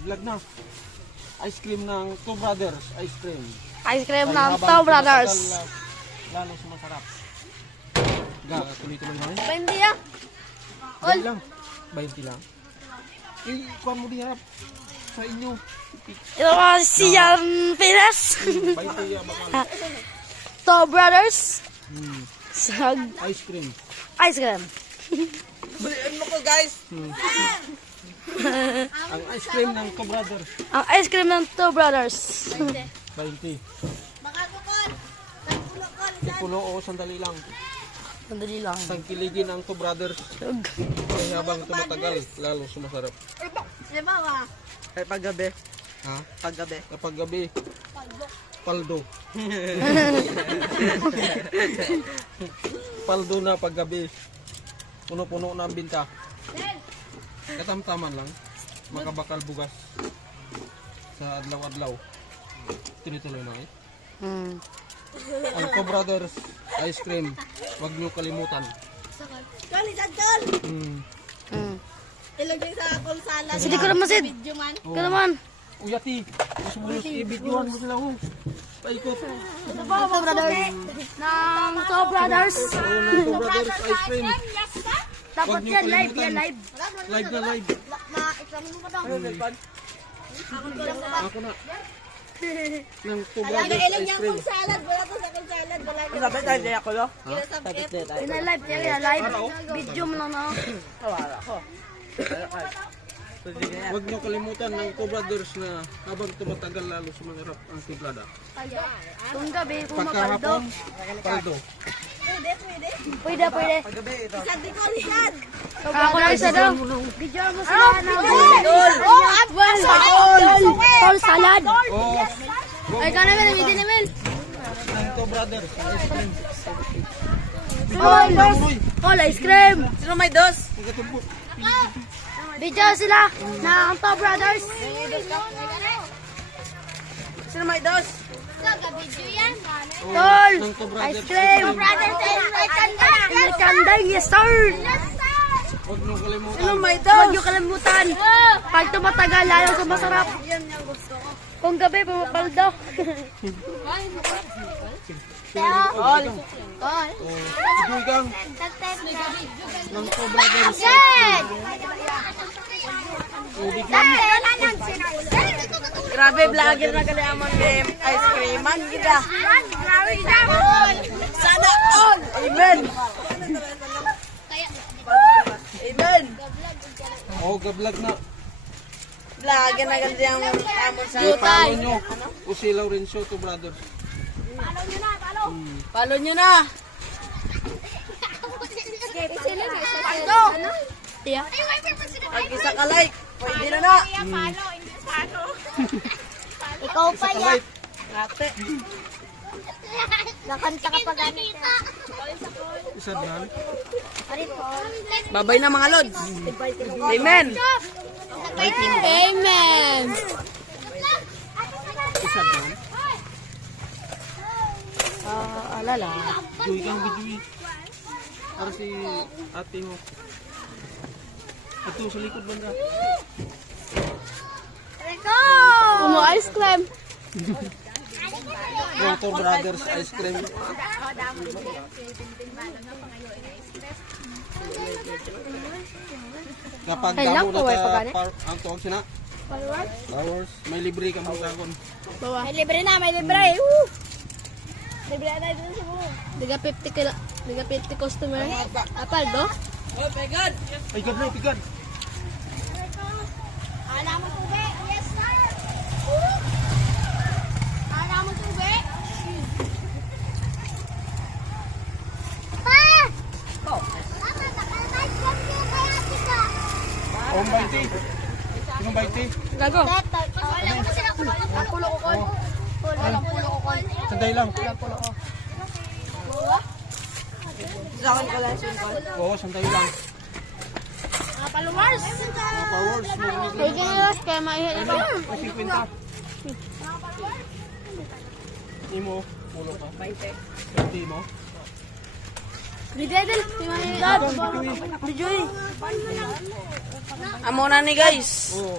Vlog na. Ice cream ng Two Brothers. Ice cream. Ice cream Ay, ng habang Two Brothers. tumatagal, lalo sumasarap. Tuloy-tuloy na rin. 20 ah. Dali lang. 20 lang. Eh, kuha mo di harap. Sa inyo. Ito mga si Jan Pires. 20 yan bakal. Two Brothers. Sag Ice cream. ice cream. Baliin mo ko guys. Ang ice cream ng Two Brothers. Ang ice cream ng Two Brothers. 20. Baka ko kon. Pipulo o sandali lang. Sandali lang. Tangkiligin ang Two Brothers. Kaya habang tumatagal, lalo sumasarap. Lima ba? Ay paggabi. Ha? Paggabi. Kapag gabi, paldo. Paldo na pag gabi. Puno-puno na ang binta. Katamtaman lang. Makabakal bugas. Sa adlaw-adlaw. Tuloy-tuloy na eh. Ang Two Brothers ice cream. Huwag niyo kalimutan. Kali dadol. Ilagay sa kulsala. Sige ko naman, Sid. Video man. Ikaw naman. Uyati, sumunod i-videohan mo sila oh. Paikot. Ito po, Two Brothers. Ng Two Brothers. Two Brothers ice cream. Dapat Huwag niyo yan, live. kalimutan. Yan, live. Live na live. Ma-examine mo pa daw. Ako na. Ng Two Alaga Brothers ilang ice yung cream. kung salad. Wala to sa kung salad. Wala to. Sabi tayo di ako, no? Yan na live. Yan, live. Video mo lang na. Wala ko. Huwag niyo kalimutan ng Two Brothers na habang tumatagal lalo sumasarap ang tiplada. Kung gabi, kung mapaldo. Pagkahapon, paldo. Pwede. Sad di ko sad. Ako na isa daw. Video mo sila na. Tol salad. Oh, Ay, ka naman, hindi naman. ng Two Brothers ice cream. Tol, ice cream. Sino may dos? Pagkatumpok. Video sila ng Two Brothers. Sino may dos? Tol, Ng Two Brothers ice cream. May kandang, yes sir. Huwag niyo kalimutan. Sino may Huwag dos? niyo kalimutan. Pag tumatagal, lalo sumasarap. Kung gabi, pumapaldo. Oh, Jugang ng Two Brothers ice cream. Ubig lang. Grabe, vlogger na gali amon game. Ice cream. Man, gida. Sana all. Amen. Amen. Oh, gablag na. Vlogger na gali amon sa I-follow nyo. Usilaw rin siya, Two Brothers. Follow nyo na. Tiya. Ay, isa ka like. Pwede na na. Ikaw pa Sakalight. Ate. Nakanta ka pa ganit. Isa dyan. Babay na mga lods. Amen. Amen. Isa dyan. Alala. Joy kang bijoy. Para si ate mo. Ito sa likod banda. Puno ice cream. Yung Two Brothers ice cream. Kapag Ay, lang damo po, na ay, ta pagani. ang tuwag sina. Flowers. May libre ka mo sakon. May libre na, may libre. Libre na dito sa buo. Diga 50 kila. Diga 50 customer. Apal do? Oh my God. Ay gad na pigad. Ana mo tubig. Yes sir. Ana mo tubig. Om 20. Sinong 20? Gago. Wala ko sila ko. Pulo ko kon. Wala pulo ko kon. Sandali lang. Sa akin ka lang simple. Oo, sandali lang. Followers. Flowers. Pwede nila kaya maihin ito. May 50. Hindi mo. Pulo ka. 20 mo. Bidel. Dad. Bijoy. Amo na ni guys. Oo.